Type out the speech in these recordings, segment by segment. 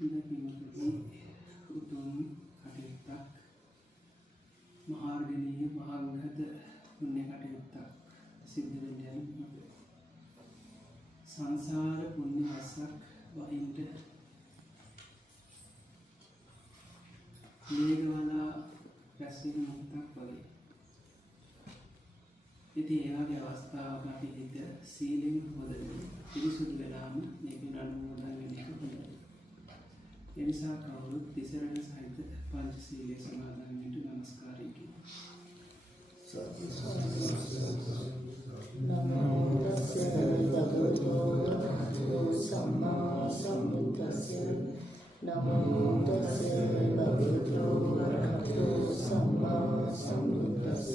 ඉඳපිනකදී උතුම් කටයුත්තක් මහාර්ගනීය මහාංගත පුණ්‍ය කටයුත්තක් සිද්ධ වෙන්න යනවා. සංසාර පුණ්‍ය රසක් වයින්ට මේගවලා රැස්වෙන මොහොතක් වගේ. ඉතින් ඒ වගේ අවස්ථාවක අපි හිත සීලෙන් හොදලා පිරිසුදු වෙලාම මේක අනුමෝදන් වෙන්න එක හොඳයි. ඒ නිසා කවුරුත් තිසරණ සහිත පංචශීලයේ සමාදන් වෙන්න නමස්කාරය කියනවා. නමෝ තස්ස භගවතු වරහතෝ සම්මා සම්බුද්දස්ස නමෝ තස්ස භගවතු වරහතෝ සම්මා සම්බුද්දස්ස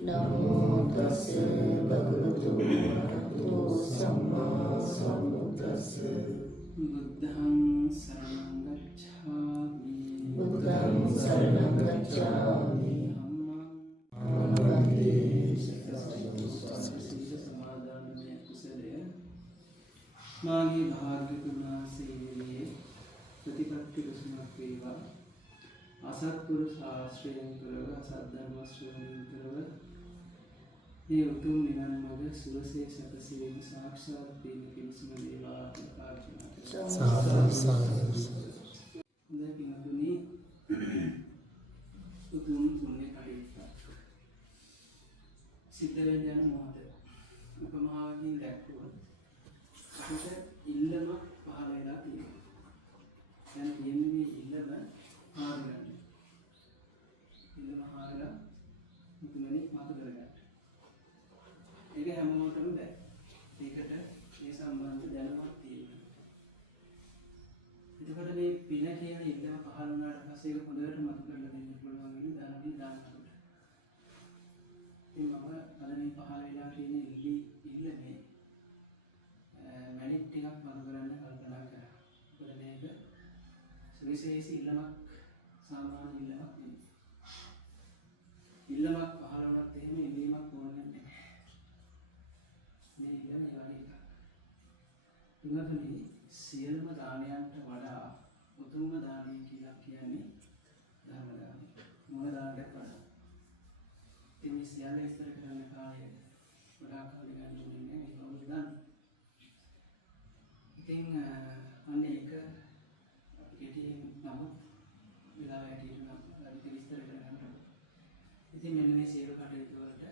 නමෝ තස්ස භගවතු වරහතෝ සම්මා සම්බුද්දස්ස බුද්ධං සරණං ගච්ඡාමි බුද්ධං සරණං ගච්ඡාමි මාගේ භාග්‍යතුන් වහන්සේගේ ප්‍රතිපත්ති කුසලක් වේවා. අසත්පුරුෂ ආශ්‍රයෙන් කරව අසත් ධර්ම ශ්‍රවණය කරව මේ උතුම් නිවන් මඟ සුවසේ සැපසීම සාක්ෂාත් වීම පිණිසම වේවා ප්‍රාර්ථනා කරමි. හොඳයි පින්වතුනි, උතුම් පුණ්‍ය කටයුත්තක් සිද්ධ වෙන යන මොහොත උපමාවකින් දැක්වුවොත් අපිට ඉල්ලම පහළ වෙලා තියෙනවා. දැන් තියෙන්නේ මේ ඉල්ලම හාරගන්න. ඉල්ලම හාරලා මුතුමනි මත කරගන්න. ඒක හැමෝටම බෑ. ඒකට මේ සම්බන්ධ දැනුමක් තියෙනවා. එතකොට මේ පින කියන ඉල්ලම පහළ වුණාට පස්සේ ඒක හොඳට මත කරලා දෙන්න පුළුවන් වෙන දානදී දානකට. ඉතින් මම අද මේ පහළ වෙලා තියෙන ඉල්ලමේ මැනික් ටිකක් මත කරන්න කල්පනා කරා. මොකද මේක සුවිශේෂී ඉල්ලමක්, සාමාන්‍ය ඉල්ලමක් නෙමෙයි. ඉල්ලමක් පහළ වුණත් එහෙම ඉල්ලීමක් ඕනේ නැහැ. මේ ඉල්ලම ඒ වගේ එකක්. තුනතුනි සියලුම දානයන්ට වඩා උතුම්ම දානය කියලා කියන්නේ ධර්ම දානය. මොන දානයකට වඩා. ඉතින් මේ සියල්ල විස්තර කරන්න කාලය වඩා කාලය ගන්න ඕනේ නැහැ. මේක ඔබ දන්න. ඉතින් අන්න ඒක කෙටියෙන් නමුත් වෙලාව ඇටියට නම් අදිට විස්තර කරගන්න. ඉතින් මෙන්න මේ සියලු කටයුතු වලට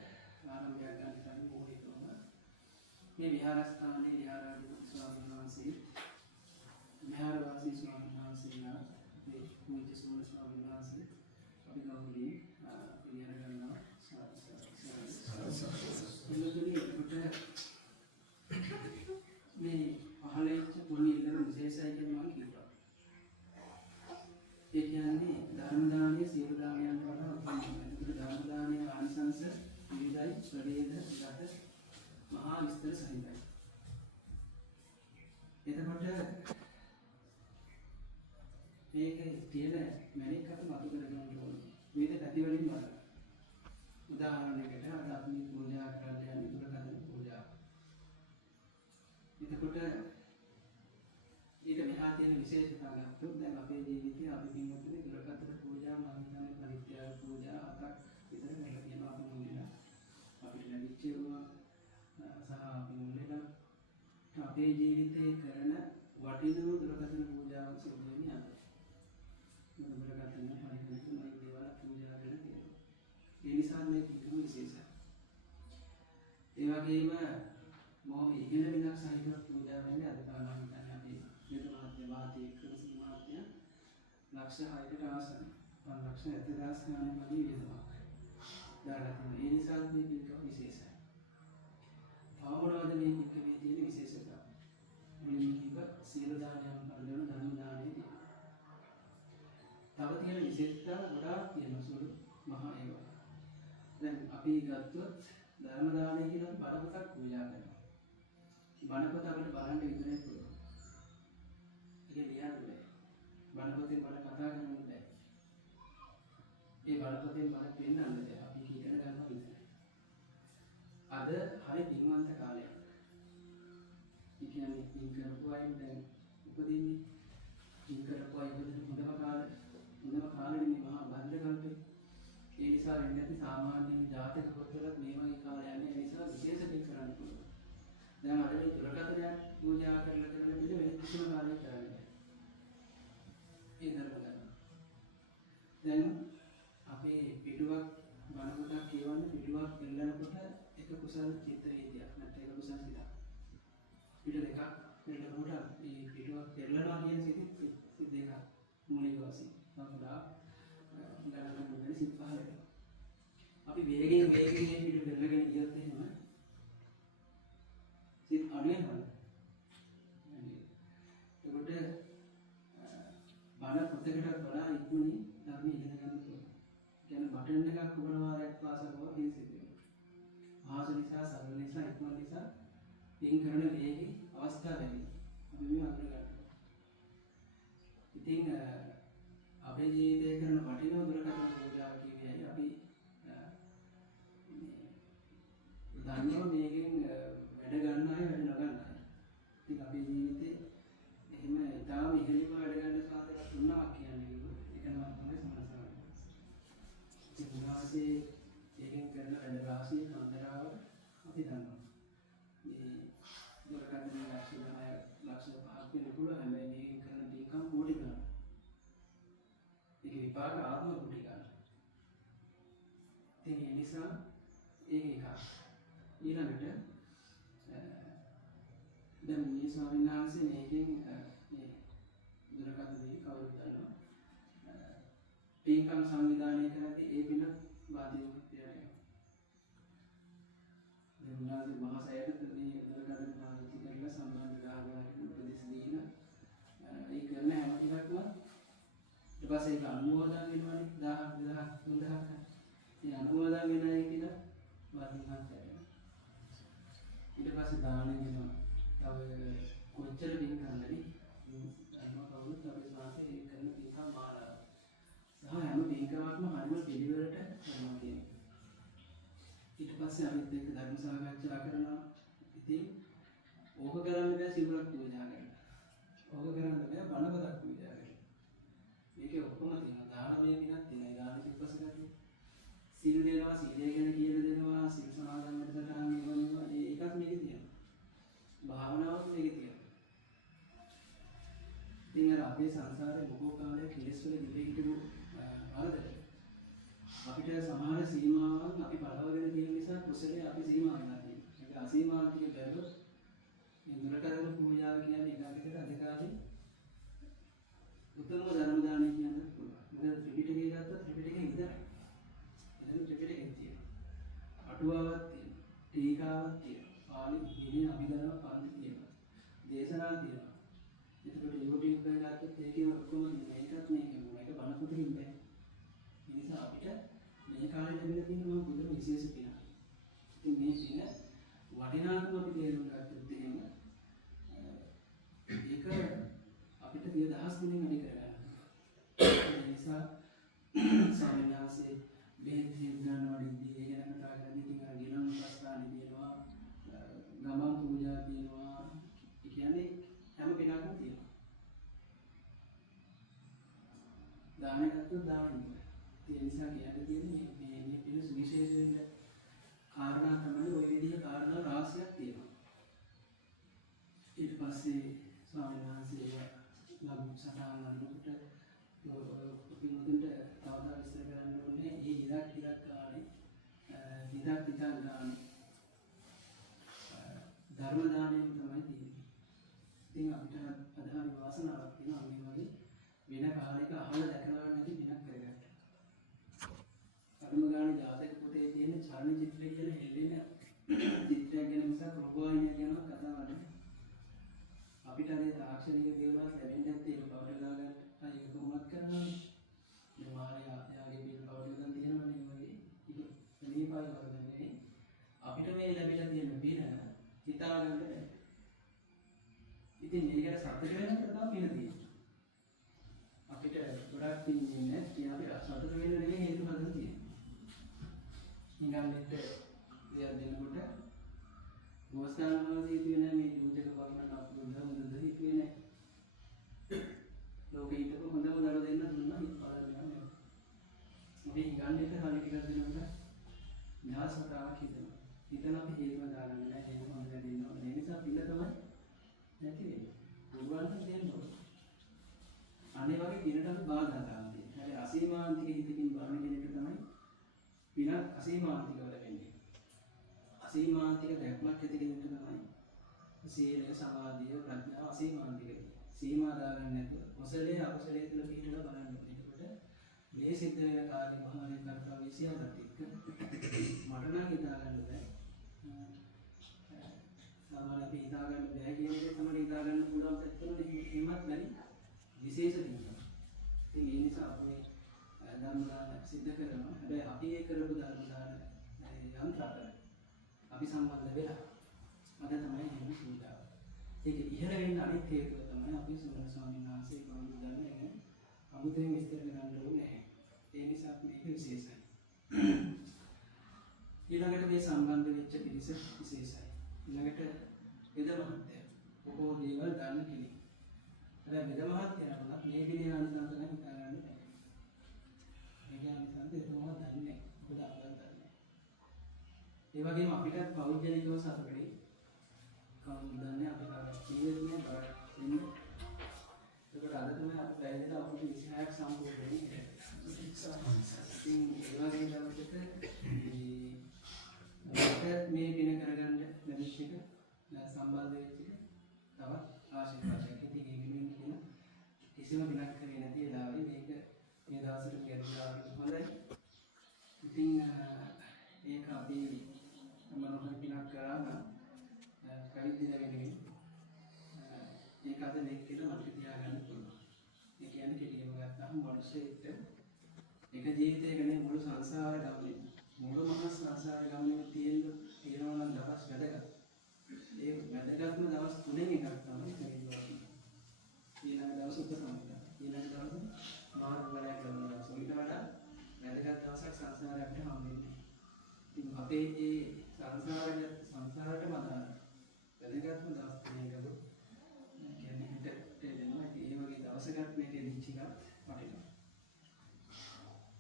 ආරම්භයක් ගන්න තමයි මොහොතේම මේ විහාරස්ථානයේ විහාරාධිපති ස්වාමීන් වහන්සේ, විහාරවාසී ස්වාමීන් වහන්සේලා, මේ පූජ්‍ය සෝන ස්වාමීන් වහන්සේ අපි ගෞරවයෙන් පිළිගන්න ගන්නවා. මේ පහළට පුණ්‍ය ඉල්ලම විශේෂයි කියලා මම කියනවා. ඒ කියන්නේ ධර්ම දානීය සියලු දානයන් වලට උතුම්යි. ධර්ම දානීය ආනිසංස විවිධයි, ප්‍රවේද, ගත මහා විස්තර සහිතයි. එතකොට මේකේ තියෙන මැනික් අපි මතු කරගන්න ඕනේ. විවිධ පැති වලින් බලන්න. උදාහරණයකට අද අපි පූජා කරන්න යන්නේ දුරකථන පූජා. එතකොට ඊට මෙහා තියෙන විශේෂතා ගත්තොත් දැන් අපේ ජීවිතයේ අපි පින්වතුනි දුරකථන පූජා, මම හිතන්නේ පරිත්‍යාග පූජා 8ක් විතර කරලා තියෙනවා අපි මුලින්ම. අපිට ලැබිච්ච ඒවා සහ අපි මුලින්ම අපේ ජීවිතයේ කරන වටිනම දුරකථන පූජාව සිදු වෙන්නේ අද. දුරකථන පරිත්‍යාග මයි දේවල් පූජා කරන තියෙනවා. ඒ නිසා මේ පිටු විශේෂයි. ඒ වගේම මොහොම ඉගෙන විදක් සහිතව පූජා වෙන්නේ අද කාලම හිතන්නේ අපි නිර්මාත්‍ය වාදී ක්‍රමසිංහ මහත්මයා ලක්ෂ 6කට ආසන්න 5,70,000 ගණන් වගේ වියදමක් දාලා තියෙනවා. ඒ නිසා මේ පිටු විශේෂයි. තවමනවාද මේ පිටුවේ තියෙන විශේෂතා? මුලින්ම කිව්ව සීල දානයන් අරගෙන ධර්ම දානය තියෙනවා. තව තියෙන විශේෂතා ගොඩාක් තියෙනවා සුළු මහා ඒවා. දැන් අපි ගත්තොත් ධර්ම දානය කියලා අපි බණපොතක් පූජා කරනවා. බණපොත අපිට බලන්න විතරයි පුළුවන්. ඒක ලියන්න බෑ. බණපොතෙන් බණ කතා කරන්න බෑ. ඒ බණපොතෙන් බණ පෙන්නන්න බෑ. අපි ඉගෙන ගන්නවා විතරයි. අද හරි පින්වන්ත කාලයක්. ඒ කියන්නේ පින් කරපු අය දැන් උපදින්නේ වශයෙන් අපුඩා ගණන මුදල් සිත් පහල අපි වේගයෙන් මේ පිට වෙලගෙන ගියොත් එහෙම සිත් අඩු වෙනවා. ඒකට බණ පොතකට වඩා ඉක්මනින් ධර්ම ඉගෙන ගන්න පුළුවන්. කියන්නේ බටන් එකක් උගන වාරයක් පාසා කරලා මේ සිත් වෙනවා. ආස නිසා සරල නිසා ඉක්මන නිසා පින් කරන වේගී අවස්ථාව වැඩි. අපි මේ අඳුර ගන්නවා. ඉතින් අපේ ජීවිතය කරන වටිනා දුරකථන පූජාව කියවියයි අපි දන්නවා මේකෙන් වැඩ ගන්න අය වැඩ නොගන්න අය. ඉතින් අපේ ජීවිතේ එහෙම තාම ඉහළින්ම වැඩ ගන්න සාධක තුනක් කියන්නේ ඒක තමයි සමස්තය. ඉතින් උන්වහන්සේ ඒකෙන් කරන වැඩ රාශිය අන්තරාව අපි දන්නවා. මේ දුරකථන ලක්ෂ 5ක් වෙනකොට හැබැයි මේකෙන් කරන පින්කම් කෝටි ගණන්. ඒක විපාක ආත්ම කෝටි ගණන්. ඉතින් ඒ නිසා ඒක එකක්. ඊළඟට දැන් මේ ස්වාමීන් වහන්සේ මේකෙන් මේ දුරකථනයේ කවුරුත් දන්නවා. පින්කම් සංවිධානය කරද්දී ඒ පින වාදියෝ තියනවා. දැන් උන්වහන්සේ මහසයයට මේ දුරකථන පාවිච්චි කරලා සම්බන්ධ ගාවාගෙන උපදෙස් දීලා ඒ කරන හැම ටිකක්ම ඊට පස්සේ ඒක අනුමෝදන් වෙනවනේ 1000 2000 ඒ අනුමෝදන් වෙනයි කියලා වාදියෝ ඊට පස්සේ දාන වෙනවා. තව කොච්චර පින් කරන්නද? අයිම කවුරුත් අපේ ශාසනය ඒ කරන පින්කම් මාලාව. සහ හැම පින්කමක්ම හරිම පිළිවෙලට කරනවා කියන්නේ. ඊට පස්සේ අනිත් එක්ක ධර්ම සාකච්ඡා කරනවා. ඉතින් ඕක කරන්න බෑ සිවුරක් පූජා කරන්න. ඕක කරන්න බෑ බණ පොතක් පූජා කරන්න. මේකේ ඔක්කොම තියෙනවා. දානමය පිනක් තියෙනවා. දාන සිල්පසකට සිල් දෙනවා, සීලය ගැන කියලා දෙනවා, සිල් සමාදන් වෙනසටහන් වෙනවා. ඒකත් මේකේ තියෙනවා. භාවනාවක් මේකේ තියෙනවා. ඉතින් අර අපේ සංසාරේ බොහෝ කාලයක් කෙලෙස් වල දිවේ හිටපු වරදට අපිට සමහර සීමාවන් අපි බලවගෙන තියෙන නිසා කුසලයේ අපි සීමා වෙනවා තියෙනවා. ඒක අසීමාන්තික බැලුවොත් මේ දුරකථන පූජාව කියන්නේ ඊළඟට අධිකාරී උත්තම ධර්ම දානය කියන්න පුළුවන්. මොකද ත්‍රිපිටකය ගත්තොත් ත්‍රිපිටකේ විතරයි. එතන ත්‍රිපිටකයක් තියෙනවා. අටුවාවක් තියෙනවා. ටීකාවක් තියෙනවා. පාලි විනය අභිධර්ම පන්ති තියෙනවා. දේශනා තියෙනවා. එතකොට YouTube එක ගත්තොත් ඒකේ ඔක්කොම මේකත් මේක බණ පොතකින් බෑ. ඒ නිසා අපිට මේ කාලේ ලැබිලා තියෙන මම බුදුන් විශේෂ පිනක්. ඉතින් මේ පින වටිනාකම අපි තේරුම් ගත්තොත් එහෙම ඒක අපිට 10000 ගුණෙන් වැඩි කරගන්න. ඒ නිසා ස්වාමීන් වහන්සේ බෙහෙත් ගන්නවා දිදී ඒ ගැන කතා කරද්දී ඉතින් අර ගිලන් ප්‍රස්ථානේ තියෙනවා ගමන් පූජා තියෙනවා ඒ කියන්නේ හැම කෙනාටම තියෙනවා දාන ගත්තොත් දාන්නේ ඒ නිසා කියන්නේ මේ පිළ සුවිශේෂ වෙන්න කාරණා තමයි ওই විදිහේ කාරණා රාශියක් තියෙනවා ඊට පස්සේ ස්වාමීන් වහන්සේ ලබු සටහන් කරනකොට පිළිතුරට තවදා විස්තර කරන්න ඕනේ මේ ඉරක් ගානේ විදක් ගානේ ධර්ම දාණයෙන් තමයි තියෙන්නේ. ඉතින් අපිට අදහන වාසනාවක් තියෙනවා මේ වගේ වෙන කාලයක අහලා දැකලා නැති දිනක් කරගන්න. ධර්ම ගානේ ජාතක පොතේ තියෙන චර්ණ චිත්‍රය කියන හෙල්ලෙන චිත්‍රයක් ගැන මිසක් රූපවාහිනිය ගැන කතා කරන්නේ. අපිට අර තාක්ෂණික දේවල් ලැබෙන්නේ නැත්නම් ඒක බවට දාගන්න ඒක කොහොමද කරන්නේ? මේ මායා යාගේ පිට බවට දාන් තියෙනවනේ වගේ. ඒක මෙලිපායි වරදන්නේ. අපිට මේ ලැබිලා තියෙන පින හිතා ගන්න බැහැ. ඉතින් මේකට සතුට වෙන ප්‍රථම පින තියෙනවා. අපිට ගොඩක් පින් ඉන්නේ නැහැ. අපි සතුට වෙන්න නෙමෙයි හේතු හදලා තියෙන්නේ. ඉංග්‍රීසියට දෙයක් දෙනකොට මොස්තානවාදී කියන මේ යුද්ධක වර්ණන අපුරුද්ද මුදුද හිතුවේ නැහැ. ලෝකෙ හිටපු හොඳම දර දෙන්න දුන්නා හිත පාරක් නෑ. අපි ඉංග්‍රීසියට හරි ටිකක් දෙනකොට ඥාසතාවක් හිතනවා. හිතන අපි හේතුව දාගන්න නැහැ. හේතුව හොඳ දෙන්නවා. ඒ නිසා පිළ තමයි නැති වෙන්නේ. පුරුවන් දෙන්න ඕනේ. අනේ වගේ පිනට අපි බාධා දාන්න තියෙනවා. හරි අසීමාන්තික හිතකින් බලන කෙනෙක් තමයි පින අසීමාන්තිකව ලැබෙන්නේ. අසීමාන්තික දැක්මක් ඇති කෙනෙක් තමයි සීලය, සමාධිය, ප්‍රඥාව අසීමාන්තික. සීමා දාගන්න නැතුව මොසලේ අකුසලයේ තුල පිටලා බලන්න ඕනේ. එතකොට මේ සිද්ධ වෙන කාර්ය භාවනාවේ කර්තව්‍ය සියල්ලත් එක්ක මට නම් හිතා ගන්න බෑ. සාමාන්‍ය අපි හිතා ගන්න බෑ කියන එක තමයි හිතා ගන්න පුළුවන් පැත්තනේ හිමත් බැරි විශේෂ දෙයක්. ඉතින් ඒ නිසා අපි ධර්ම දාන සිද්ධ කරනවා. හැබැයි අපි ඒ කරපු ධර්ම දාන යන්ත්‍රාකර අපි සම්බන්ධ වෙලා අද තමයි එන්නේ පූජාව. ඒක ඉහළ වෙන්න අනිත් හේතුව තමයි අපි සුමන ස්වාමීන් වහන්සේ කවුරුද දන්නේ නැහැ. අමුතෙන් විස්තර කරන්න ඕනේ නැහැ. ඒ නිසා මේක විශේෂයි. ඊළඟට මේ සම්බන්ධ වෙච්ච පිරිස විශේෂයි. ඊළඟට වෙද මහත්තයා බොහෝ දේවල් දන්න කෙනෙක්. හැබැයි වෙද මහත්තයාට මේ විදිහේ අනිසංස ගැන හිතා ගන්න බැහැ. මේක අනිසංස එතනම දන්නේ නැහැ. මොකද අපිට දන්නේ නැහැ. ඒ වගේම අපිට පෞද්ගලිකව සතුටුයි. කවුරුද දන්නේ අපි කාට ජීවිතේ බාර දෙන්න. ඒකට අද තමයි අපි පැයකට අවුරුදු 26ක් සම්පූර්ණ වෙන්නේ. ඉතින් ඒ වගේ දවසක මේ දින කරගන්න ලැබිච්ච එක සම්බන්ධ වෙච්ච එක තවත් ආශිර්වාදයක්. ඉතින් ඒ වෙනුවෙන් කියන කිසිම දිනක් කරේ නැති වෙලාවේ මේක මේ දවසට කියනවා හොඳයි. ඉතින් ඒක අපි මොනවා පිනක් කරා නම් කවිදින වෙනුවෙන් ඒක අද මේක කියලා මට තියාගන්න පුළුවන්. ඒ කියන්නේ කෙටියම ගත්තාම මොනසෙත් එක ජීවිතයකනේ මුළු සංසාර ගමනේ මුළු මහා සංසාර ගමනේ තියෙනවා නම් දවස් වැඩගත්. ඒ වැඩගත්ම දවස් තුනෙන් එකක් තමයි කවිදින. ඊළඟ දවස් උපසම්පදා. ඊළඟ දවස් මාර්ග වලට කරන දවස්. ඊට වඩා වැඩගත් දවසක් සංසාරයට හම් වෙන්නේ. ඉතින් අපේ මේ සංසාරයට මදාන වැඩගත්ම දවස් තුනකද කියන්නේ හිතට දෙනවා. ඒ වගේ දවසකට මේක දිච්ච එකක් වටිනවා.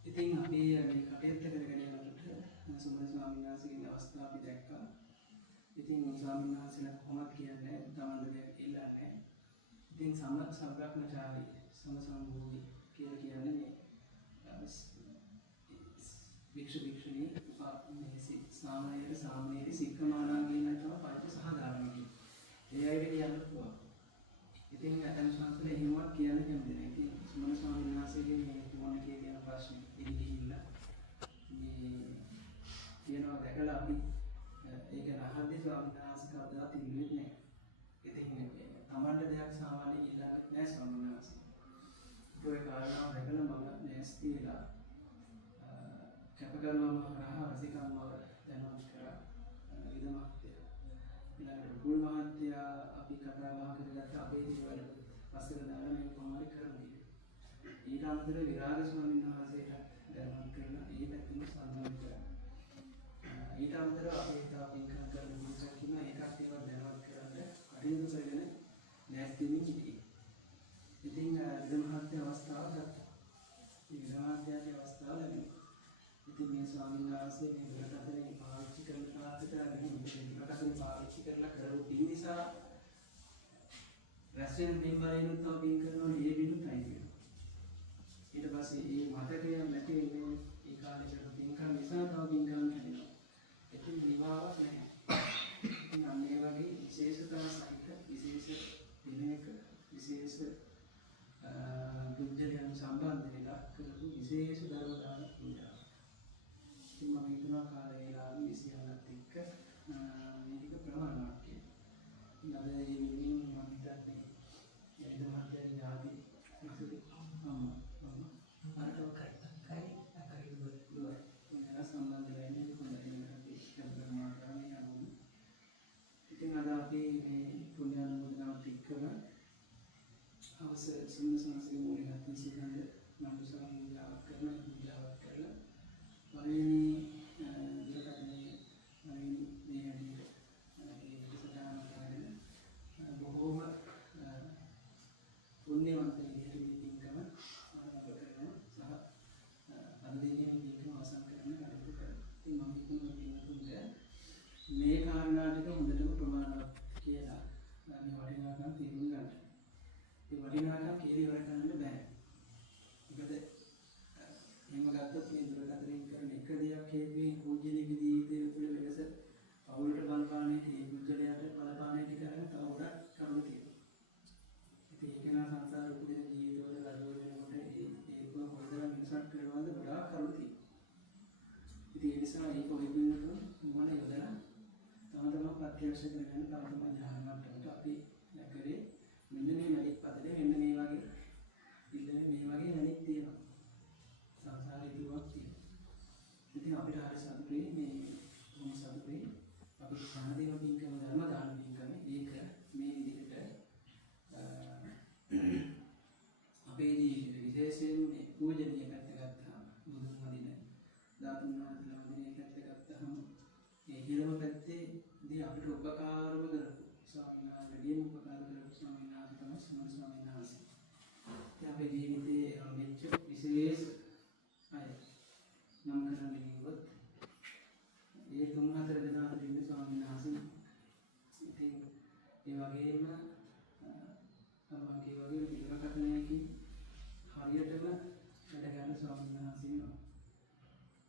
ඉතින් අපි මේ කටයුත්ත කරගෙන යනකොට සුමන ස්වාමීන් වහන්සේගේ අවස්ථාව අපි දැක්කා. ඉතින් ස්වාමීන් වහන්සේලා කොහොමද කියන්නේ තමන්ද දෙයක් ඉල්ලන්නේ. ඉතින් සම්බ්‍රහ්මචාරී සමසම්භූමි කියලා කියන්නේ මේ වික්ෂු වික්ෂුණී මේ සාමණේර සික්ඛමානා කියන එක තමයි පංච සහධාරණ කියන්නේ. ඒ අයට කියන්න පුළුවන්. ඉතින් අතන සංස්කෘතිය එහෙමවත් කියන්න කැමති නැහැ. ඉතින් සුමන ස්වාමීන් වහන්සේගේ මේ මොන කියන ප්‍රශ්නේ ඉතින් ගිහිල්ලා මේ කියනවා දැකලා අපි ඒක රහද්දී ස්වාමීන් වහන්සේ කවදාවත් ඉල්ලුවේ නැහැ. ඉතින් තමන්ට දෙයක් සාමාන්‍යයෙන් ඉල්ලන්නේ නැහැ ස්වාමීන් වහන්සේ. ඒ කාරණාව දැකලා මම නැස්ති වෙලා කැපකරනවා මහරහා රසිකම්මව දැනුවත් කරා විද මහත්තයා. ඊළඟට කුල් මහත්තයා අපි කතා බහ කරගත්ත අපේ දේවල් පස්සට දාලා මේ කොහොමද කරන්නේ. ඊට අමතරව විරාග ස්වාමීන් වහන්සේට දැනුවත් කරලා ඒ පැත්තෙන් සම්බන්ධ කරා. ඊට අමතරව අපේ තා පින්කම් කරන මිනිස්සු කියන ඒකත් ඒවා දැනුවත් කරන්න කටයුතු කරගෙන නැස්තිමින් හිටියේ. ඉතින් විද මහත්තයා අවස්ථාව ගත්තා. මේ විද මහත්තයාගේ අවස්ථාව ලැබුණා. ඉතින් මේ ස්වාමීන් වහන්සේ මේ දුරකථනය පාවිච්චි කරන තාත්තට අරගෙන දුරකථනය පාවිච්චි කරලා කරපු පින් නිසා රැස්වෙන පින් වලිනුත් තව පින් කරනවා මේ පිනුත් අයිති වෙනවා. ඊට පස්සේ මේ මතකය නැති වෙන්නේ ඒ කාලේ කරපු පින්කම් නිසා තව පින්කම් හැදෙනවා. ඉතින් විවාහයක් නැහැ. ඉතින් අන්න ඒ වගේ විශේෂතා සහිත විශේෂ දිනයක විශේෂ පුජ්‍යලයන් සම්බන්ධ වෙලා කරපු විශේෂ ධර්ම දාන පූජාව. ඉතින් මම හිතනවා කාල වේලාවෙ විසියන්නත් එක්ක මේක ප්‍රමාණවත් කියලා. අද මේ වෙනින් මම හිතන්නේ යයිද මහත්තයා යාදී ඉතිරි අම්මා අරටෝ කයි දුර මොනවා සම්බන්ධ වෙන්නේ කොහොමද අපි කරනවා කරන්නේ අනුන්. ඉතින් අද අපි මේ පුණ්‍යානුමෝදනාවත් එක්කම අවසර සම්මත සංස්කෘතික මූලිකත්වයෙන් සිද්ධාන්ත නම්සාර පූජාවක් කරලා පළවෙනි දුරකථනයේ පළවෙනි මේ හැටියට ඒ පිටසටහන කරගෙන බොහෝම පුණ්‍යවන්ත විදිහට මේ පින්කම ආරම්භ කරනවා සහ අද දිනේ මේ පින්කම අවසන් කරන්න කටයුතු කරනවා. ඉතින් මම හිතනවා පින්තුන්ට මේ කාරණා ටික හොඳටම ප්‍රමාණවත් කියලා මේ වටිනාකම් තේරුම් ගන්න. ඒ වටිනාකම් කියලා ඉවර කරන්න බෑ. මොකද එහෙම ගත්තොත් මේ දුරකථනයෙන් කරන එක දෙයක් හේතුවෙන් පූජ්‍යලෙගේ ජීවිතය තුළ වෙනස පවුලට බලපාන හැටි ඒ පුජ්‍යලයට බලපාන හැටි කරගෙන තව ගොඩක් කරුණු තියෙනවා. ඉතින් ඒක නා සංසාර උපදින ජීවිතවල අපේ ජීවිතයේ හම්බෙච්ච විශේෂ අය නම් කරන්න කිව්වොත් ඒ 3-4 දෙනා දෙන්න ස්වාමීන් වහන්සේ. ඉතින් ඒ වගේම තමන්ගේ වගේ විවරකථනයකින් හරියටම වැඩ ගන්න ස්වාමීන් වහන්සේ වෙනවා.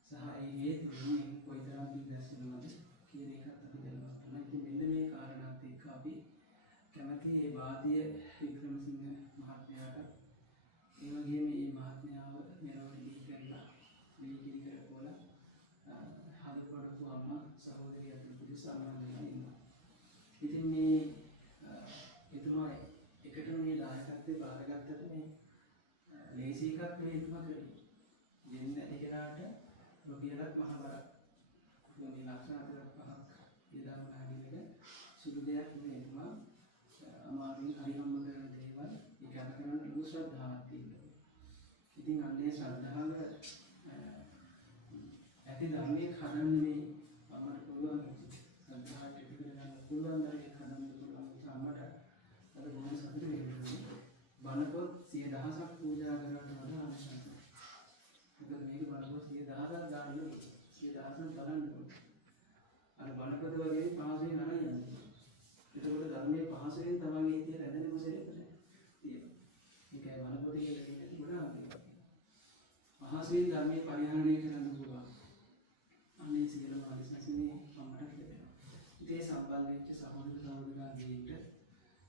සහ ඒ හේතුවෙන් කොයිතරම් පිළිදැස් වෙනවද කියන එකත් අපි දැනගන්න ඕන. ඉතින් මෙන්න මේ කාරණාත් එක්ක අපි කැමති මේ වාදිය වික්‍රමසිංහ මහත්මයාට ඒ වගේම මේ මහත්මයාව මෙලොවට දී කරලා වීගිරි කරපුවලා හදපඩපු අම්මා සහෝදරිය අතුරු සම්බන්ධ වෙනවා. ඉතින් මේ එතුමා එකටම මේ දායකත්වයේ බාරගත්තට මේ ලේසි එකක් නෙවෙයි එතුමා කරේ. දෙන්න එකලාට රුපියලක් මහ බරක්. මේ ලක්ෂ 4-5ක් යදාම නැගිලක සුදු දෙයක් නෙවෙයි එතුමා අමාරුවෙන් හරි හම්බ කරන දේවල් ඒක අර කරන ලොකු ශ්‍රද්ධාවක් තියෙනවා. ඉතින් අන්නේ ශ්‍රද්ධාව ඇති ධර්මයේ හදන්නේ අපට පුළුවන් ශ්‍රද්ධාවට ඉදිරි කරගන්න පුළුවන් ධර්මයේ හදන්න පුළුවන් සම්මත අද බොහොම සතුටු වෙනවා. බණපොත් 100,000ක් පූජා කරනවට වඩා ආශාවක්. මොකද මේක බණපොත් 100,000ක් දාන්න 100,000ක් බලන්න ඕනේ. අර බණපොත වගේ පහසුවෙන් අරගෙන එතකොට ධර්මයේ පහසුවෙන් තමන්ගේ හිතේ රැඳෙන මොසෙලෙකට තියෙනවා. ඒකයි බණපොතේ කියන්නේ ගොඩාක් දේවල්. පහසුවෙන් ධර්මයේ පරිහරණය කරන්න පුළුවන්. අනේ සියලුම ආනිසංසනේ අම්මට ලැබෙනවා. ඒ සම්බන්ධ වෙච්ච සහෝදර සහෝදරයන්ට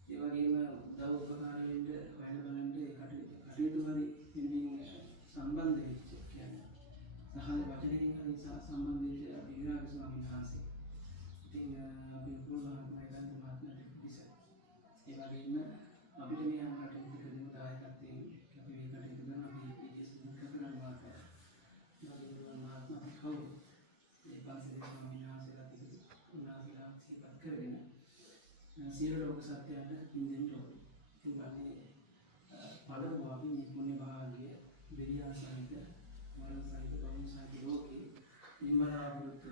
ඒ වගේම උදව් උපකාර වෙන්න වැඩ බලන්න ඒ කටයුතු හරි ඉන්මින් සම්බන්ධ වෙච්ච කියන්නේ සහල් වචනකින් හරි සම්බන්ධ වෙච්ච අපි විරාග ස්වාමීන් වහන්සේ. ඉතින් අපි උපුලහම ගන්න මාත්‍යට පිටසයි. ඒ වගේම අපිට මේ අම්මට දෙන්න දායකත්වයෙන් අපි මේ කටයුතු කරන අපි ඉතිස් කරන මාත්‍යට. නෝදේ මාත්‍යට කවුරු ඒ පස්සේ ස්වාමීන් වහන්සේලා උනාසිලා සියපත් කරගෙන සියලු ලෝක සත්‍යයන් පින්දෙන්න ඕනේ. ඒ වගේ පළමු අපි මේ පුණ්‍ය භාග්‍ය බෙරියා සහිත මරණ සහිත බමුණු සහිත ලෝකේ නිමනාවෘත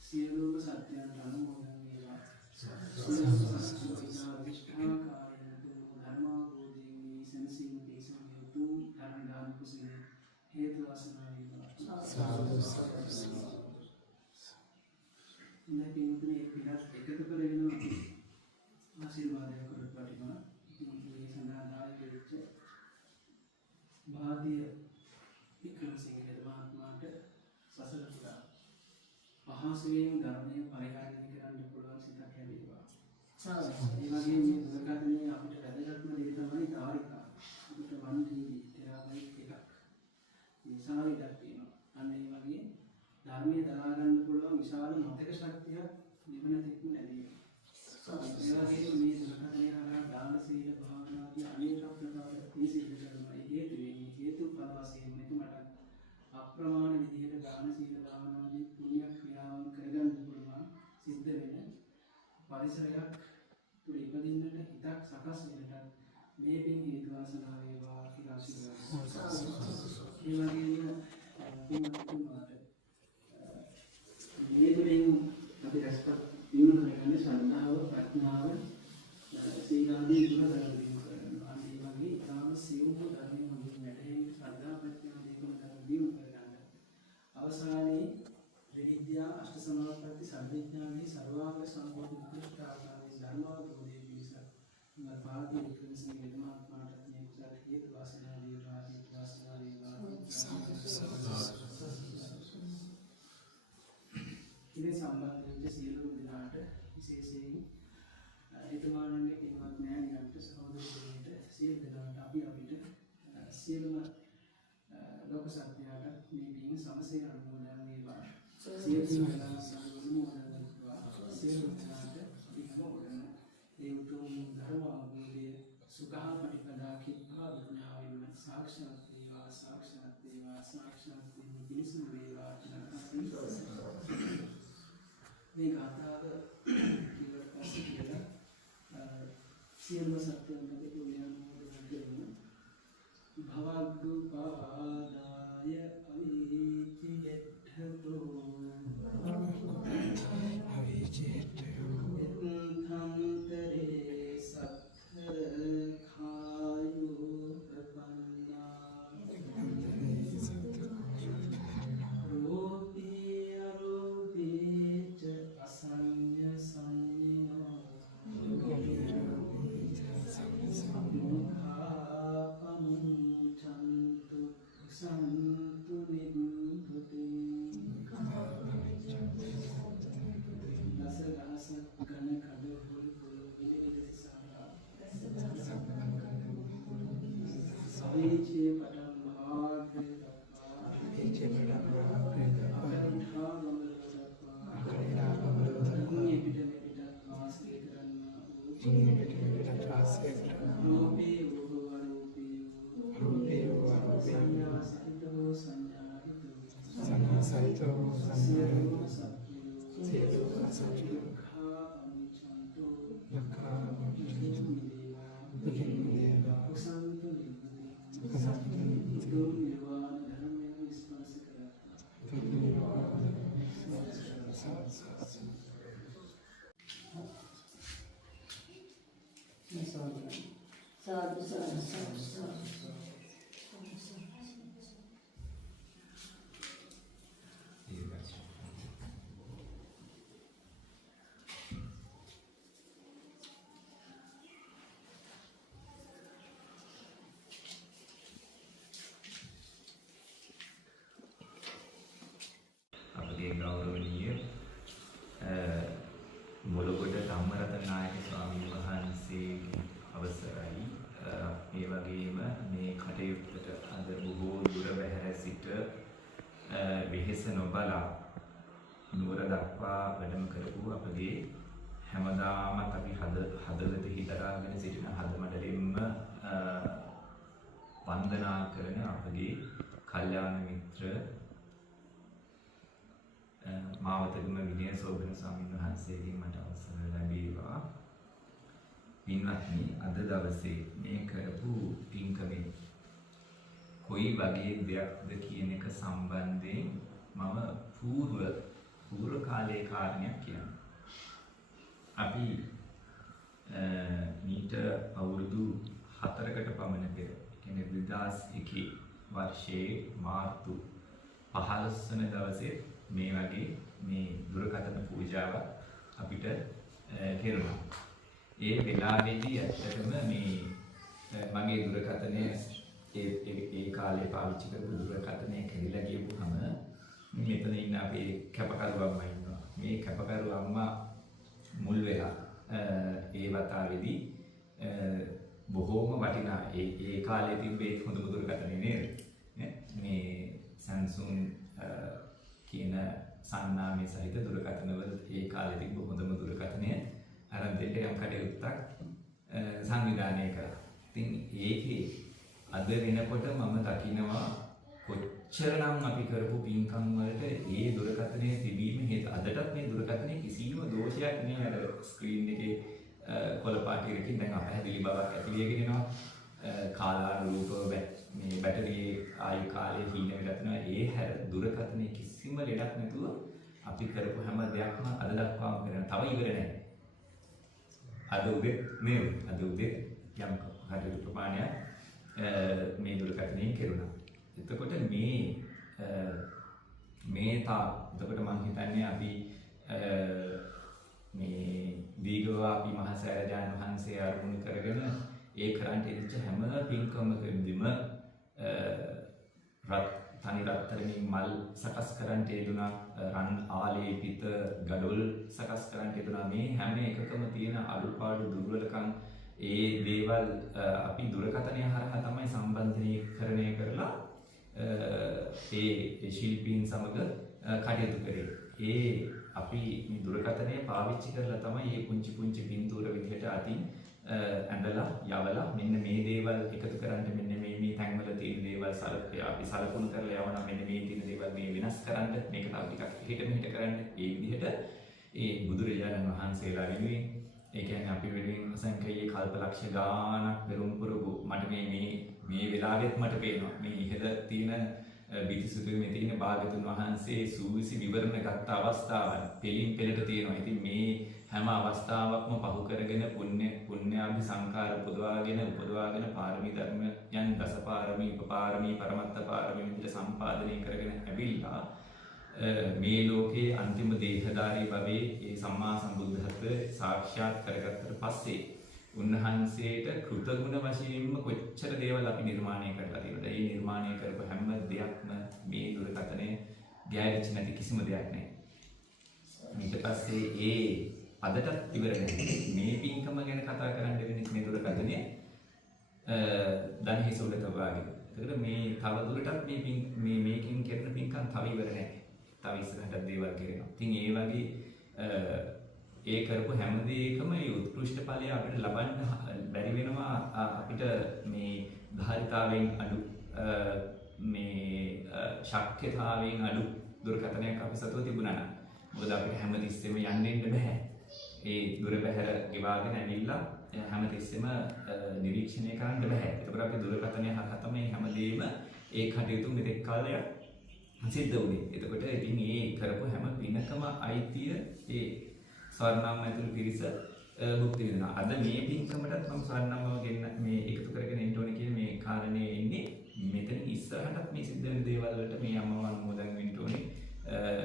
සියලුම සත්‍යයන් අනුමෝදන් වේවා. විශ්වාකාරයන් ධර්මාභෝධයෙන් සෙනසීම දේශන හේතු ධර්ම දාන කුසල හේතු වාසනා වේවා. ඉන්නේ පින්තුනේ පිටත් එකතු කරගෙන ආශිර්වාදය කරපටිම මේ සඳහායි වෙච්ච භාග්‍ය වික්‍රමසිංහ මහත්මයාට සසර පුරා පහසුවෙන් ධර්මයේ පරිහරණය කරන්න පුළුවන් සිතක් ලැබේවා. ඒ වගේම මේ දුරකථනයේ අපිට වැදගත්ම දේ තමයි ධාරිකා. අපිට වන්දී ටෙරාබයිට් එකක් විශාල ඉඩක් තියෙනවා. අන්න ඒ වගේ ධර්මයේ දරා ගන්න පුළුවන් විශාල මතක ශක්තියක් නිවන තෙක් ලැබෙනවා. ඒ වගේම මේ දුරකථනය හරහා දාන සීල භාවනාදී අනේක ප්‍රකාර මේ සිද්ධ කරනවා. ඒ හේතුඵල වශයෙන් මෙතුමට අප්‍රමාණ විදිහට දාන සීල භාවනාදී පුණ්‍ය ක්‍රියාවන් කරගන්න පුළුවන් සිද්ධ වෙන පරිසරයක් තුල ඉපදින්නට හිතක් සකස් වෙන්නට මේ පින් හේතු වාසනා වේවා කියලා ආශිර්වාද. ඒ වගේම පින්වත්තුමාට මේ තුලින් අපි රැස්පත් දිනු කරගන්න ශ්‍රද්ධාව ප්‍රඥාව සීලාදී ගුණ ධර්ම දිනු කරනවා. අන්න ඒ වගේ ඊටාම සියුම් ධර්මයේ හොඳින් වැටහෙන ශ්‍රද්ධා ප්‍රඥා දීගුණ ධර්ම දිනු කරගන්න. අවසානයේ ත්‍රිවිද්‍යා අෂ්ට සමාපatti සම්විඥානයේ සර්වාංග සම්පූර්ණ උත්කෘෂ්ඨ ආකාරයෙන් ධර්මාවබෝධයේ පිණිස භාග්‍ය වික්‍රමසිංහ මහත්මයාට මේ කුසල හේතු වාසනා වේවා. හේතු වාසනා වේවා. ඉතින් සම්බන්ධ වෙච්ච සියලුම දෙනාට විශේෂයෙන් එතුමාණන්ගේ පින්වත් මෑණියන්ට සහෝදරයන්ට සියලු දෙනාට අපි අපිට සියලුම ලෝක සත්‍යයට මේ පින් සමසේ අනුමෝදන් වේවා. සියලු දෙනා අනුමෝදන් වේවා. සියලු දෙනාට අපි හැමෝටම ඒ උතුම් ධර්ම අවබෝධය සුඛා පටිපදා කිප්පා විඥාවෙන් සාක්ෂාත් වේවා. සාක්ෂාත් වේවා. සාක්ෂාත් වීම පිණිස වේවා. මේ ගාථාව ඊට පස්සේ කියලා සියලුම සත්‍යයන්ගේ පුණ්‍යානුමෝදන් කරමු. භවග්ගපාදාය අවීචියට්ඨතෝ එත්ථන්තරේ සත්තර කායෝ ප්‍රපන්න බීජේ පටන් භාග්‍රේ දක්වා අකනිඨා ගමන දක්වා ඉන්නේ පිට වාසය කරන්නා වූ රූපේ වූ සංඥා සහිතව සංඥා හිතව සියලුම සත්‍යෝ Sadhu, sadhu, sadhu, sadhu. අපගේ ගෞරවනීය මොළගොඩ ධම්මරතන නායක ස්වාමීන් වහන්සේගේ අවසරයි. ඒ වගේම මේ කටයුත්තට අද බොහෝ දුර බැහැර සිට වෙහෙස නොබලා නුවර දක්වා වැඩම කරපු අපගේ හැමදාමත් අපි හදවතෙහි දරාගෙන සිටින හදමඩලින්ම වන්දනා කරන අපගේ කල්යාණ මිත්‍ර මාවතගම විනය සෝබන ස්වාමීන් වහන්සේගෙන් මට අවසර ලැබේවා. පින්වත්නි, අද දවසේ මේ කරපු පින්කමේ කොයි වගේ දෙයක්ද කියන එක සම්බන්ධයෙන් මම පූර්ව කාලයේ කාරණයක් කියනවා. අපි මීට අවුරුදු 4කට පමණ පෙර, කියන්නේ 2001 වර්ෂයේ මාර්තු 15 වන දවසේ මේ වගේ මේ දුරකථන පූජාව අපිට කෙරුණා. ඒ වෙලාවේදී ඇත්තටම මේ මගේ දුරකථනය ඒ කාලේ පාවිච්චි කරපු දුරකථනය කැඩිලා ගියපුවම මෙතන ඉන්න අපේ කැපකරු අම්මා ඉන්නවා. මේ කැපකරු අම්මා මුල් වෙලා ඒ වතාවේදී බොහෝම වටිනා ඒ කාලේ තිබ්බේ හොඳම දුරකථනේ නේද? මේ Samsung කියන සන්නාමය සහිත දුරකථනවල ඒ කාලේ තිබ්බ හොඳම දුරකථනය අරන් දෙන්න යම් කටයුත්තක් සංවිධානය කරා. ඉතින් ඒකේ අද වෙනකොට මම දකිනවා කොච්චරනම් අපි කරපු පින්කම් වලට ඒ දුරකථනයේ තිබීම හේතු. අදටත් මේ දුරකථනයේ කිසිම දෝෂයක් නෑ. අර ස්ක්‍රීන් එකේ කොළ පාටියකින් දැන් අපහැදිලි බවක් ඇති වෙගෙන යනවා. කාලානුරූපව මේ බැටරියේ ආයු කාලය හීන වෙලා තියෙනවා. ඒ හැර දුරකථනයේ කිසිම ලෙඩක් නැතුව අපි කරපු හැම දෙයක්ම අද දක්වාම කරන. තව ඉවර නැහැ. අද උදේ යම් කටයුතු ප්‍රමාණයක් මේ දුරකථනයෙන් කෙරුණා. එතකොට එතකොට මම හිතන්නේ අපි මේ දීඝවාපි මහසෑරජාන් වහන්සේ අරමුණු කරගෙන ඒ කරන්ට ඉච්ච හැම පින්කමකදීම තනි රත්තරන්ින් මල් සකස් කරන්ට යෙදුණා, රන් ආලේපිත ගඩොල් සකස් කරන්ට යෙදුණා. මේ හැම එකකම තියෙන අඩුපාඩු දුර්වලකම් ඒ දේවල් අපි දුරකථනය හරහා තමයි සම්බන්ධීකරණය කරලා ඒ ශිල්පීන් සමග කටයුතු කරේ. ඒ අපි මේ දුරකථනය පාවිච්චි කරලා තමයි මේ පුංචි පින්තූර විදිහට අතින් ඇඳලා යවලා මෙන්න මේ දේවල් එකතු කරන්න, මෙන්න මේ තැන්වල තියෙන දේවල් අපි සලකුණු කරලා යවනවා, මෙන්න මේ තියෙන දේවල් මේ වෙනස් කරන්න, මේක තව ටිකක් මෙහෙට කරන්න. ඒ විදිහට ඒ බුදුරජාණන් වහන්සේලා වෙනුවෙන්, ඒ කියන්නේ අපි වෙනුවෙන් අසංඛ්‍යයේ කල්පලක්ෂ ගාණක් පෙරම් පුරපු මට මේ වෙලාවෙත් මට පේනවා මේ ඉහළ තියෙන බිතිසුදුමේ තියෙන භාගතුන් වහන්සේ සූවිසි විවරණ ගත්ත අවස්ථාවන් පෙලින් පෙළට තියෙනවා. ඉතින් මේ හැම අවස්ථාවක්ම පහු කරගෙන පුණ්‍යාභි සංකාර උපදවාගෙන පාරමී ධර්මයන් දසපාරමී, උපපාරමී, පරමත්ත පාරමී විදිහට සම්පාදනය කරගෙන ඇවිල්ලා මේ ලෝකයේ අන්තිම දේහධාරී භවයේ ඒ සම්මා සම්බුද්ධත්වය සාක්ෂාත් කරගත්තට පස්සේ උන්වහන්සේට කෘතගුණ වශයෙන්ම කොච්චර දේවල් අපි නිර්මාණය කරලා තියෙනවද? ඒ නිර්මාණය කරපු හැම දෙයක්ම මේ දුරකථනයේ ගෑවිච්ච නැති කිසිම දෙයක් නැහැ. ඊට පස්සේ අදටත් ඉවර නැහැ. මේ පින්කම ගැන කතා කරන්න වෙන්නේ මේ දුරකථනයේ දන් හිස උඩ තබාගෙන. ඒකට මේ තව දුරටත් මේ මේකෙන් කරන පින්කම් තව ඉවර නැහැ. තව ඉස්සරහට දේවල් කරනවා. ඉතින් ඒ වගේ ඒ කරපු හැම දෙයකම ඒ උත්කෘෂ්ඨ ඵලය අපිට ලබන්න බැරි වෙනවා අපිට මේ ධාරිතාවෙන් අඩු මේ ශක්්‍යතාවෙන් අඩු දුරකථනයක් අපි සතුව තිබුණා නම්. මොකද අපිට හැමතිස්සෙම යන්න බෑ. ඒ දුර බැහැර ගෙවාගෙන ඇවිල්ලා හැමතිස්සෙම නිරීක්ෂණය කරන්න බෑ. ඒකෝර අපි දුරකථනය හරහා තමයි හැමදේම ඒ කටයුතු මෙතෙක් කාලයක් සිද්ධ වුණේ. එතකොට ඉතින් මේ කරපු හැම පිනකම අයිතිය ඒ ස්වර්ණම් ඇතුළු පිරිස භුක්ති විඳිනවා. අද මේ පින්කමටත් මම ස්වර්ණම්ව ගෙන්න මේ එකතු කරගෙන එන්න ඕනේ කියන මේ කාරණේ ඉන්නේ. මෙතන ඉස්සරහටත් මේ සිද්ධ වෙන දේවල් වලට මේ අම්මව අනුමෝදන් වෙන්න ඕනේ.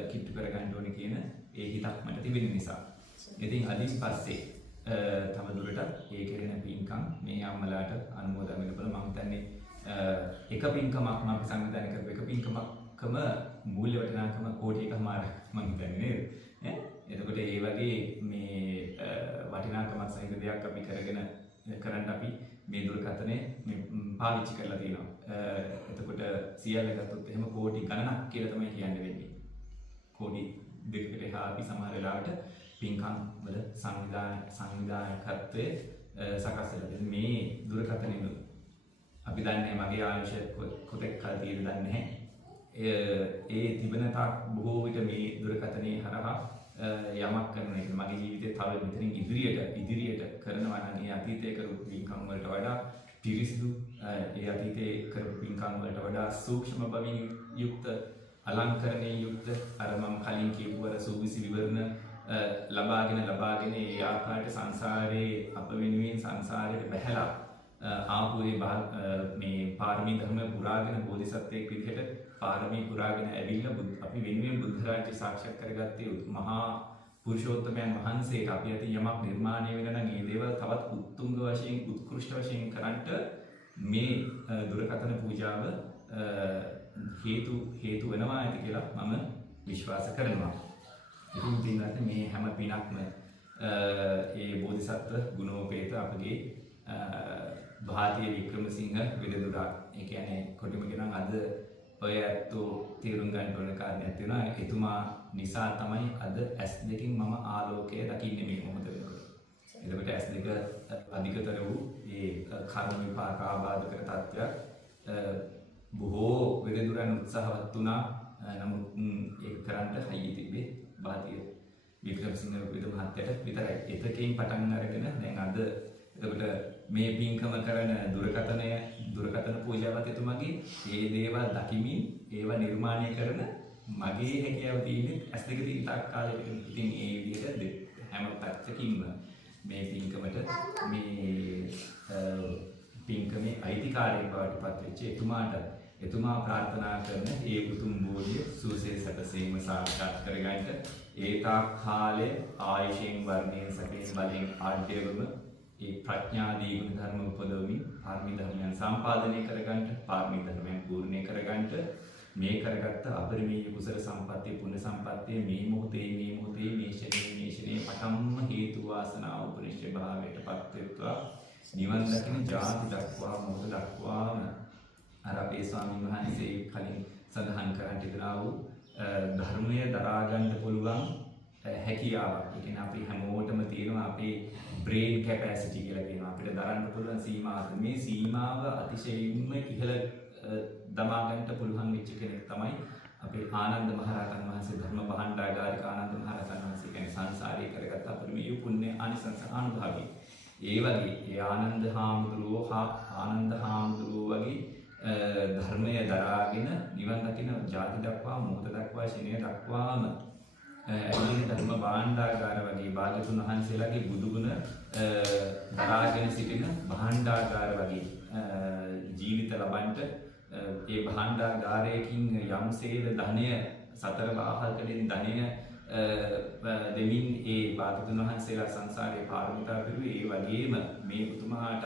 කිට්ටු කරගන්න ඕනේ කියන ඒ හිතක් මට තිබෙන නිසා. ඉතින් අදින් පස්සේ තම දුරටත් ඒ කෙරෙන පින්කම් මේ අම්මලාට අනුමෝදන් වෙන්න බල මම හිතන්නේ එක පින්කමක් මම සංවිධානය කරපු එක පින්කමක්ම මූල්‍ය වටිනාකම කෝටි එකමාරක් මම හිතන්නේ නේද? එතකොට ඒ වගේ මේ වටිනාකමක් සහිත දෙයක් අපි කරන්න අපි මේ දුරකථනය පාවිච්චි කරලා තියෙනවා. එතකොට සියල්ල ගත්තොත් එහෙම කෝටි ගණනක් කියලා තමයි කියන්න වෙන්නේ. කෝටි දෙකකට එහා අපි සමහර වෙලාවට පින්කම් වල සංවිධායකත්වයේ සකස් වෙලා මේ දුරකථනෙ අපි දන්නේ මගේ ආයුෂ කොතෙක් කල් තියෙද දන්නේ නැහැ. ඒ තිබෙන තාක් බොහෝ විට මේ දුරකථනයේ හරහා යමක් කරන එක මගේ ජීවිතේ තව මෙතනින් ඉදිරියට කරනවා නම් ඒ අතීතයේ කරපු පින්කම් වලට වඩා පිරිසිදු ඒ අතීතයේ කරපු පින්කම් වලට වඩා සූක්ෂම බවින් යුක්ත අලංකරණයේ යුක්ත අර මම කලින් කියපු අර සූවිසි විවරණ ලබාගෙන ඒ ආකාරයට සංසාරේ අප වෙනුවෙන් සංසාරයට බැහැලා ආපුවේ මේ පාරමී ධර්ම පුරාගෙන බෝධිසත්වයෙක් විදිහට පාරමී පුරාගෙන ඇවිල්ලා අපි වෙනුවෙන් බුද්ධ රාජ්‍ය සාක්ෂාත් කරගත්තේ මහා පුරුෂෝත්තමයන් වහන්සේට අපි අතින් යමක් නිර්මාණය වෙන නම් මේ දේවල් තවත් උත්තුංග වශයෙන් උත්කෘෂ්ඨ වශයෙන් කරන්නට මේ දුරකථන පූජාව හේතු වෙනවා ඇති කියලා මම විශ්වාස කරනවා. ඉතින් පින්වත් මේ හැම පිනක්ම ඒ බෝධිසත්ව ගුණෝපේත අපගේ භාරතීය වික්‍රමසිංහ විදදුරා. ඒ කියන්නේ කොටිම කියනවා අද ඔය ඇත්තෝ තීරුම් ගන්න ඕන කාරණයක් තියෙනවා. එතුමා නිසා තමයි අද S2කින් මම ආලෝකය දකින්නේ මේ මොහොත වෙනකොට. එතකොට S2 අධිකතර වූ ඒ කර්ම විපාක ආබාධ කර තත්ත්වයක් බොහෝ විදදුරන් උත්සාහවත් වුණා. නමුත් ඒක කරන්න හයිය තිබ්බේ භාරතීය වික්‍රමසිංහ විද මහත්තයට විතරයි. එතකින් පටන් අරගෙන දැන් අද එතකොට මේ පින්කම කරන දුරකථන පූජාවත් එතුමගේ ඒ දේවල් දකිමින් ඒවා නිර්මාණය කරන මගේ හැකියාව තියෙන්නේ S2 තියෙන තාක් කාලෙකට. ඉතින් ඒ විදිහට හැම පැත්තකින්ම මේ පින්කමට මේ පින්කමේ අයිතිකාරයෙක් බවට පත් වෙච්ච එතුමා ප්‍රාර්ථනා කරන ඒ උතුම් බෝධිය සුවසේ සැපසීම සාක්ෂාත් කරගන්නට ඒ තාක් කාලේ ආයුෂයෙන් වර්ණයෙන් සැපයෙන් බලයෙන් ආර්යවම ඒ ප්‍රඥාදී ගුණ ධර්ම උපදවමින් පාරමී ධර්මයන් සම්පාදනය කරගන්නට පාරමී ධර්මයන් පූර්ණේ කරගන්නට මේ කරගත්ත අපරිමේය කුසල සම්පත්තිය පුණ්‍ය සම්පත්තිය මේ මොහොතේ මේ ශනේ පටන්ම හේතු වාසනා උපනිශ්චය භාවයට පත් වෙත්වා නිවන් දකින ජාති දක්වා මොහොත දක්වාම අර අපේ ස්වාමීන් වහන්සේ කලින් සඳහන් කරන් තිබුණා වූ ධර්මය දරා ගන්න පුළුවන් හැකියාවක්. ඒ කියන්නේ අපි හැමෝටම තියෙනවා අපේ බ්‍රේන් කැපැසිටි කියලා කියනවා. අපිට දරන්න පුළුවන් සීමාව. මේ සීමාව අතිශයින්ම ඉහළ දමා ගන්නට පුළුවන් වෙච්ච කෙනෙක් තමයි අපේ ආනන්ද මහරහතන් වහන්සේ. ධර්ම භාණ්ඩාගාරික ආනන්ද මහරහතන් වහන්සේ කියන්නේ සංසාරේ කරගත් අපරිමේය පුණ්‍ය ආනිසංස අනුභවී. ඒ වගේ ඒ ආනන්ද හාමුදුරුවෝ වගේ ධර්මය දරාගෙන නිවන් දකින ජාති දක්වා මොහොත දක්වා ශිනය දක්වාම ඇලින ධර්ම භාණ්ඩාගාර වගේ භාගතුන් වහන්සේලාගේ බුදුගුණ දරාගෙන සිටින භාණ්ඩාගාර වගේ ජීවිත ලබන්නට ඒ භාණ්ඩාගාරයකින් යම්සේද ධනය සතර බාහල්කලින් ධනය දෙමින් ඒ භාගතුන් වහන්සේලා සංසාරේ පාරමිතා පිරුවේ. ඒ වගේම මේ උතුමහාට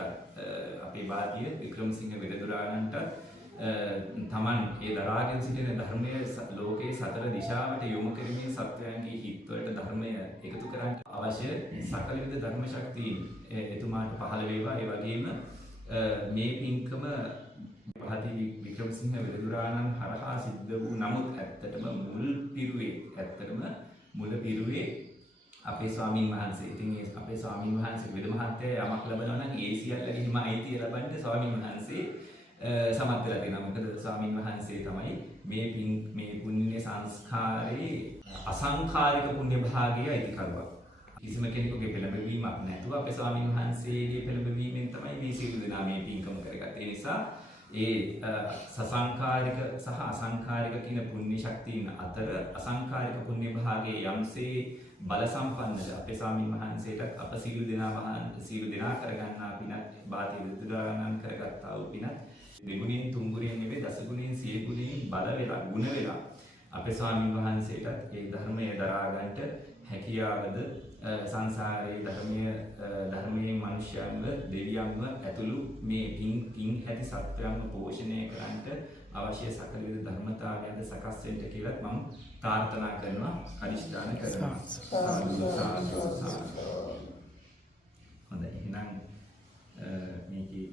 අපේ භාරතීය වික්‍රමසිංහ විරදුරාණන්ට තමන් ඒ දරාගෙන සිටින ධර්මය ලෝකේ සතර දිශාවට යොමු කරමින් සත්වයන්ගේ හිත්වලට ධර්මය එකතු කරන්න අවශ්‍ය සකල විද ධර්ම ශක්තිය එතුමාට පහළ වේවා. ඒ වගේම මේ පින්කම පහති වික්‍රමසිංහ වෙදුරාණන් හරහා සිද්ධ වූ නමුත් ඇත්තටම මුල පිරුවේ අපේ ස්වාමීන් වහන්සේ. ඉතින් අපේ ස්වාමීන් වහන්සේ වෙද මහත්තයා යමක් ලබනවා නම් ඒ සියල්ලගෙම අයිතිය ලබන්න ස්වාමීන් වහන්සේ සමත් වෙලා තියෙනවා. මොකද ස්වාමීන් වහන්සේ තමයි මේ පුණ්‍ය සංස්කාරයේ අසංඛාරික පුණ්‍ය භාගයේ අයිතිකරුවා. කිසිම කෙනෙකුගේ පෙළඹවීමක් නැතුව අපේ ස්වාමීන් වහන්සේගේ පෙළඹවීමෙන් තමයි මේ සියලු දෙනා මේ පින්කම කරගත්තේ. ඒ නිසා ඒ සසංඛාරික සහ අසංඛාරික කියන පුණ්‍ය ශක්තියින් අතර අසංඛාරික පුණ්‍ය භාගයේ යම්සේ බල සම්පන්නද අපේ ස්වාමීන් වහන්සේට අප සියලු දෙනා කරගන්නා පිනත් බාති විදුරාණන් කරගත්තා වූ පිනත් දෙගුණයෙන් තුන්ගුණයෙන් නෙවෙයි දසගුණයෙන් සියගුණයෙන් බල වෙලා ගුණ වෙලා අපේ ස්වාමීන් වහන්සේට ඒ ධර්මය දරා ගන්නට හැකියාවද සංසාරයේ ධර්මයෙන් මනුෂ්‍යයන්ව දෙවියන්ව ඇතුළු මේ පින් ඇති සත්‍යයන්ව පෝෂණය කරන්නට අවශ්‍ය සකල විද ධර්මතාවයන්ද සකස් වෙන්න කියලා මම ප්‍රාර්ථනා කරනවා අදිෂ්ඨාන කරනවා. හොඳයි එහෙනම් මේකේ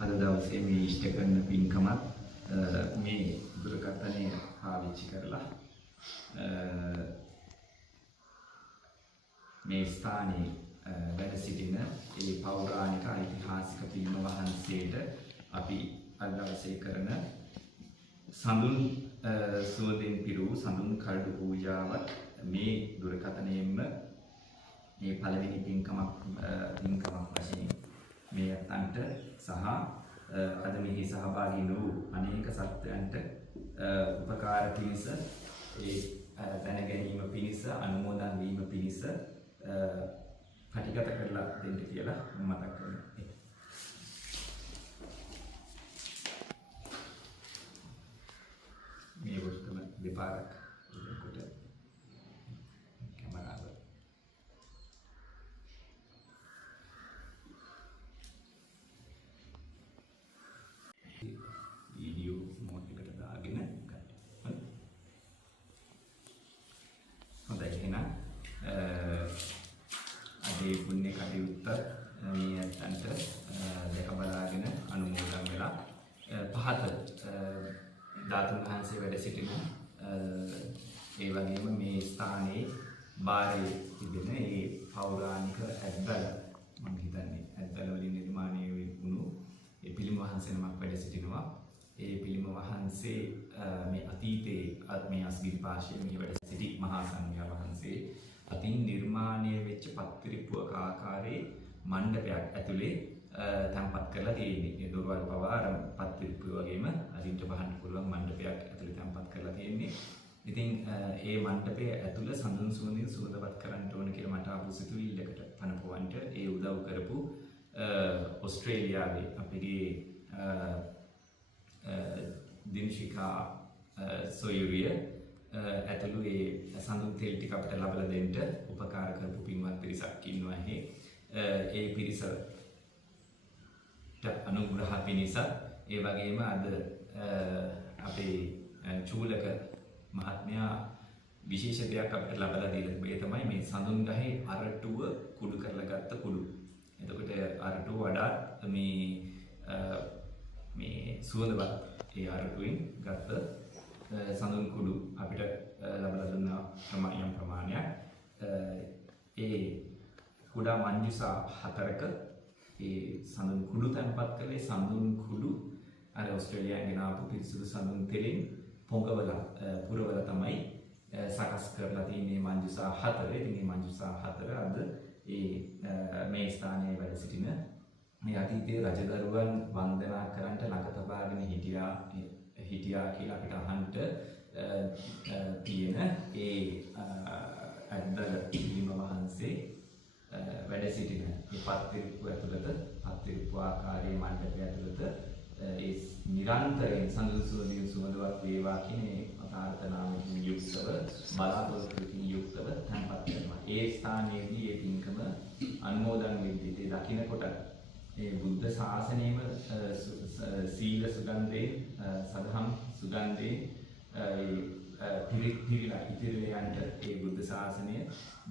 අද දවසේ මේ ඉෂ්ට කරන පින්කමත් මේ දුරකථනය පාවිච්චි කරලා මේ ස්ථානයේ වැඩ සිටින ඒ පෞරාණික ඓතිහාසික පිළිම වහන්සේට අපි අද දවසේ කරන සඳුන් සුවඳින් පිරූ සඳුන් කල්ඩු පූජාවත් මේ දුරකථනයෙන්ම මේ පළවෙනි පින්කමක් වශයෙන් මේ අතන්ට සහ අද මෙහි සහභාගී වූ අනේක සත්වයන්ට උපකාර පිණිස ඒ දැන ගැනීම පිණිස අනුමෝදන් වීම පිණිස පටිගත කරලා දෙන්න කියලා මතක් කරනවා. මේ වස්තුව දෙපාරක් කොට කැමරාව වීඩියෝ මෝඩ් එකට දාගෙන ගන්න. හොඳයි එහෙනම් අදේ පුණ්‍ය කටයුත්ත මේ අතන්ට දැක බලාගෙන අනුමෝදන් වෙලා පහත ධාතුන් වහන්සේ වැඩ සිටින ඒ වගේම මේ ස්ථානයේ බාහිර තිබෙන ඒ පෞරාණික ඇත්බල මම හිතන්නේ ඇත්බල වලින් නිර්මාණය වුණු ඒ පිළිම වහන්සේ නමක් වැඩ සිටිනවා. ඒ පිළිම වහන්සේ මේ අතීතයේ මේ අස්ගිරි පාශයේ මේ වැඩ සිටි මහා සංඝයා වහන්සේ අතින් නිර්මාණය වෙච්ච පත්තිරිප්පුවක ආකාරයේ මණ්ඩපයක් ඇතුලේ තැන්පත් කරලා තියෙන්නේ. ඒ දොරවල් පවා අර පත්තිරිප්පුව වගේම අදින්ට බහන්න පුළුවන් මණ්ඩපයක් ඇතුලේ තැන්පත් කරලා තියෙන්නේ. ඉතින් ඒ මණ්ඩපයේ ඇතුළ සඳුන් සුවඳින් සුවඳවත් කරන්න ඕන කියලා මට ආපු සිතුවිල්ලකට පනපවන්ට ඒ උදව් කරපු ඔස්ට්‍රේලියාවේ අපේ දිනශිකා සොයුරිය ඇතුළු ඒ සඳුන් තෙල් ටික අපිට ලබලා දෙන්න උපකාර කරපු පින්වත් පිරිසක් ඉන්නවා. ඒ පිරිසට අනුග්‍රහ පිණිස ඒ වගේම අද අපේ චූලක මහත්මයා විශේෂ දෙයක් අපිට ලබලා දීලා තිබේ. තමයි මේ සඳුන් ගහේ අරටුව කුඩු කරලා ගත්ත කුඩු. එතකොට අරටුව වඩා මේ සුවඳවත් ඒ අරටුවෙන් ගත්ත සඳුන් කුඩු අපිට ලබලා දුන්න ප්‍රමාණයක්. ඒ කුඩා මංජුසා 4ක ඒ සඳුන් කුඩු තැන්පත් කළේ සඳුන් කුඩු අර ඔස්ට්‍රේලියාවෙන් ගෙන ආපු පිරිසුදු සඳුන් තෙලින් පොඟවලා පුරවලා තමයි සකස් කරලා තියෙන්නේ මංජුසා 4. ඉතින් මේ මංජුසා 4 අද මේ ස්ථානයේ වැඩ සිටින මේ අතීතයේ රජදරුවන් වන්දනා කරන්නට ළඟ තබාගෙන හිටියා කියලා අපිට අහන්න තියෙන ඇද්දල පිළිම වහන්සේ වැඩ සිටින මේ පත්තිරිප්පු ඇතුළත පත්තිරිප්පු ආකාරයේ මණ්ඩපය ඇතුළත ඒ නිරන්තරයෙන් සඳුසුවලින් සුවඳවත් වේවා කියන මේ ප්‍රාර්ථනාවකින් යුක්තව බලාපොරොත්තුකින් යුක්තව තැන්පත් කරනවා. ඒ ස්ථානයේදී ඒ පින්කම අනුමෝදන් වෙද්දී ඒ දකින්නකොට ඒ බුද්ධ ශාසනයේම සීල සුගන්ධේ සදහම් සුගන්ධේ පිරිලා ඉතිරිලයන්ට ඒ බුද්ධ ශාසනය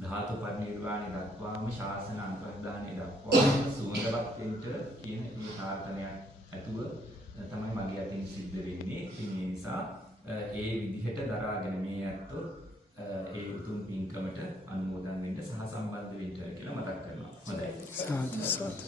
ධාතු පරිනිර්වාණය දක්වාම ශාසන අනුප්‍රදානය දක්වාම සුවඳවත් වෙන්න කියන මේ ප්‍රාර්ථනයක් ඇතුව තමයි මගේ අතින් සිද්ධ වෙන්නේ. ඒ නිසා ඒ විදිහට දරාගෙන මේ ඇත්තෝ ඒ උතුම් පින්කමට අනුමෝදන් වෙන්න සහ සම්බන්ධ වෙන්න කියලා මතක් කරනවා. හොඳයි. සාදු සාදු.